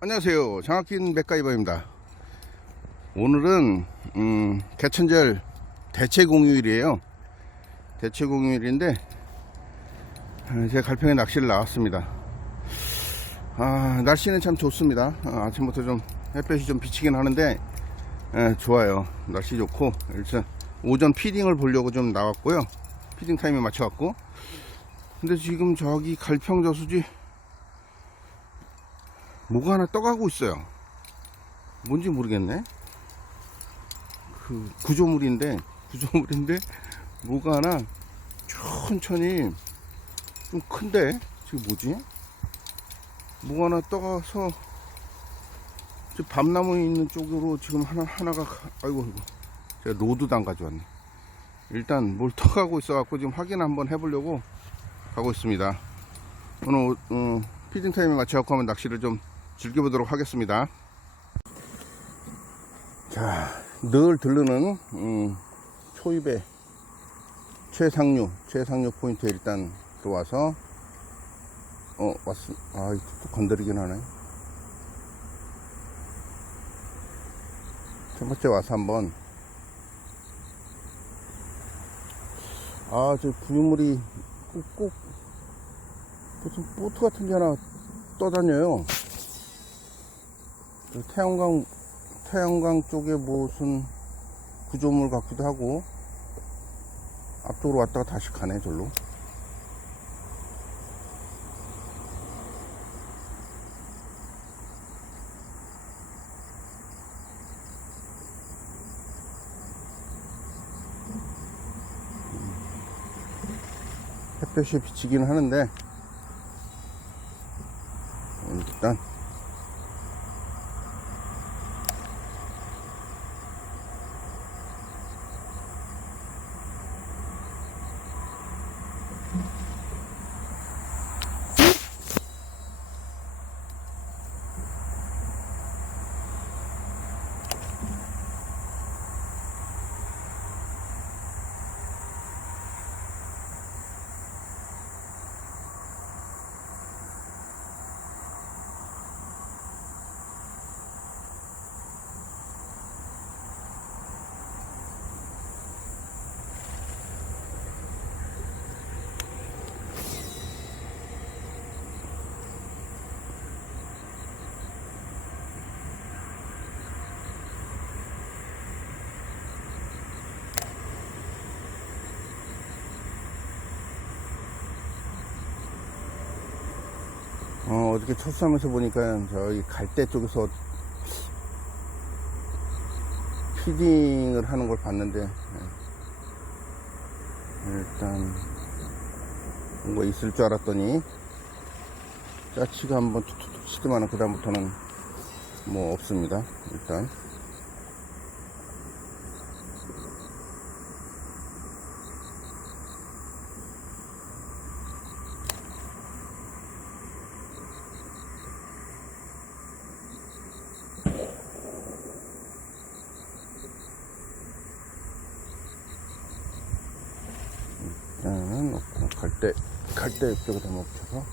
안녕하세요. 장학긴 맥가이버입니다. 오늘은 음, 개천절 대체 공휴일이에요. 대체 공휴일인데 아, 제가 갈평에 낚시를 나왔습니다. 아, 날씨는 참 좋습니다. 아, 아침부터 좀 햇볕이 좀 비치긴 하는데 예, 좋아요. 날씨 좋고 일단 오전 피딩을 보려고 좀 나왔고요. 피딩 타임에 맞춰갖고 근데 지금 저기 갈평 저수지 뭐가 하나 떠가고 있어요. 뭔지 모르겠네. 그 구조물인데 구조물인데 뭐가 하나 천천히 좀 큰데 지금 뭐지? 뭐가 하나 떠가서 저 밤나무에 있는 쪽으로 지금 하나 하나가 가- 아이고 이거 제가 로드도 안 가져왔네. 일단 뭘 떠가고 있어 갖고 지금 확인 한번 해보려고 가고 있습니다. 오늘 어, 피딩 타임에 맞춰 갖고 한번 낚시를 좀 즐겨보도록 하겠습니다. 자, 늘 들르는 음, 초입에 최상류, 최상류 포인트에 일단 들어와서 어 왔음, 아, 또 건드리긴 하네. 첫 번째 와서 한번 아, 저 부유물이 꾹꾹 무슨 보트 같은 게 하나 떠다녀요. 그 태양광, 태양광 쪽에 무슨 구조물 같기도 하고, 앞쪽으로 왔다가 다시 가네, 절로. 햇볕이 비치긴 하는데, 일단, 어, 어저께 첫수하면서 보니까 저기 갈대 쪽에서 피딩을 하는 걸 봤는데, 예. 일단, 뭔가 있을 줄 알았더니, 짜치가 한번 툭툭툭 치더만은 그 다음부터는 뭐 없습니다. 일단. 일단은 놓고 갈대, 갈대 쪽에다 멈춰서.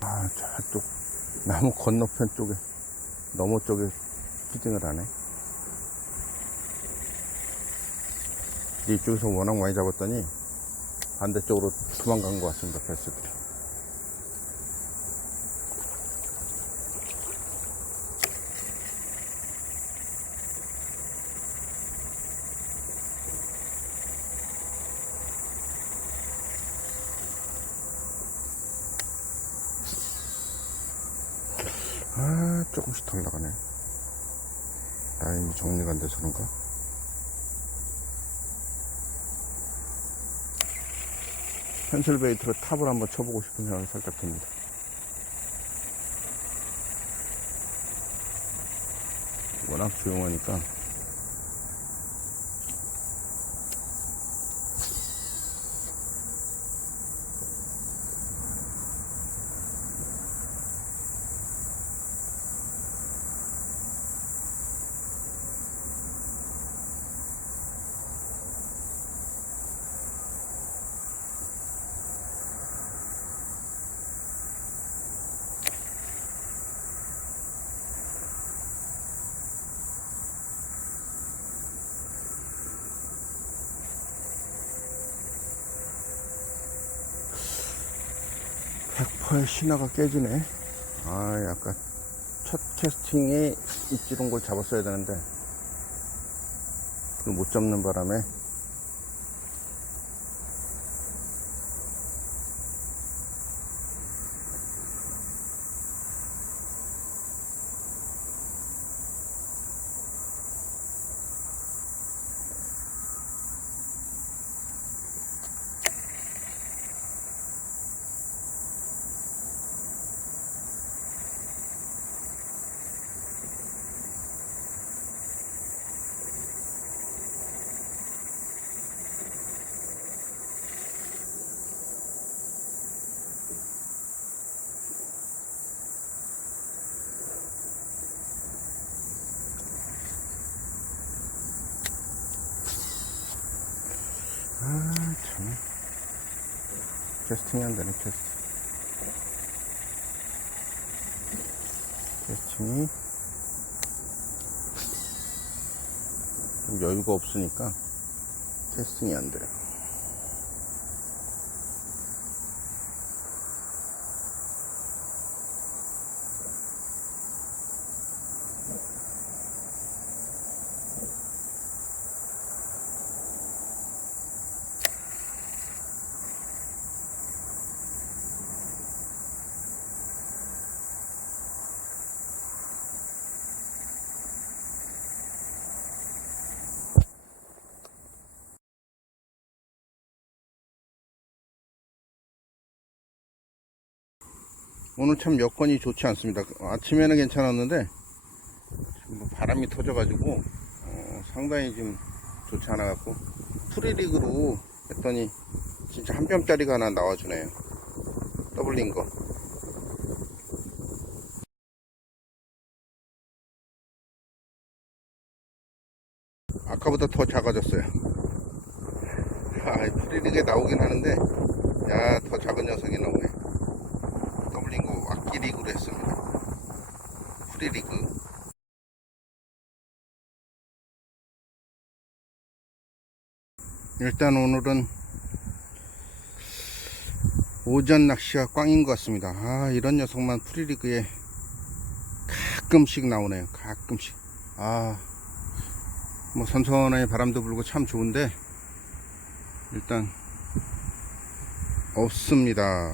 아, 저쪽 나무 건너편 쪽에, 너머 쪽에 피딩을 하네. 이쪽에서 워낙 많이 잡았더니 반대쪽으로 도망간 것 같습니다, 베스들이. 아, 조금씩 덜 나가네. 라인이 정리가 안 돼서 그런가? 펜슬 베이트로 탑을 한번 쳐보고 싶은 생각이 살짝 듭니다. 워낙 조용하니까 헐 신화가 깨지네. 아 약간 첫 캐스팅에 입질온 걸 잡았어야 되는데. 그걸 못 잡는 바람에 아참 캐스팅이 안 되네 캐스팅 캐스팅이 좀 여유가 없으니까 캐스팅이 안 돼요 오늘 참 여건이 좋지 않습니다. 아침에는 괜찮았는데 지금 뭐 바람이 터져가지고 어, 상당히 좀 좋지 않아갖고 프리리그로 했더니 진짜 한 뼘짜리가 하나 나와주네요. 더블린 거. 아까보다 더 작아졌어요. 아, 프리리그에 나오긴 하는데 야 더 작은 녀석이 나오네. 더블링고 악기 리그로 했습니다. 프리 리그. 일단 오늘은 오전 낚시가 꽝인 것 같습니다. 아, 이런 녀석만 프리 리그에 가끔씩 나오네요. 가끔씩. 아, 뭐 선선하게 바람도 불고 참 좋은데 일단 없습니다.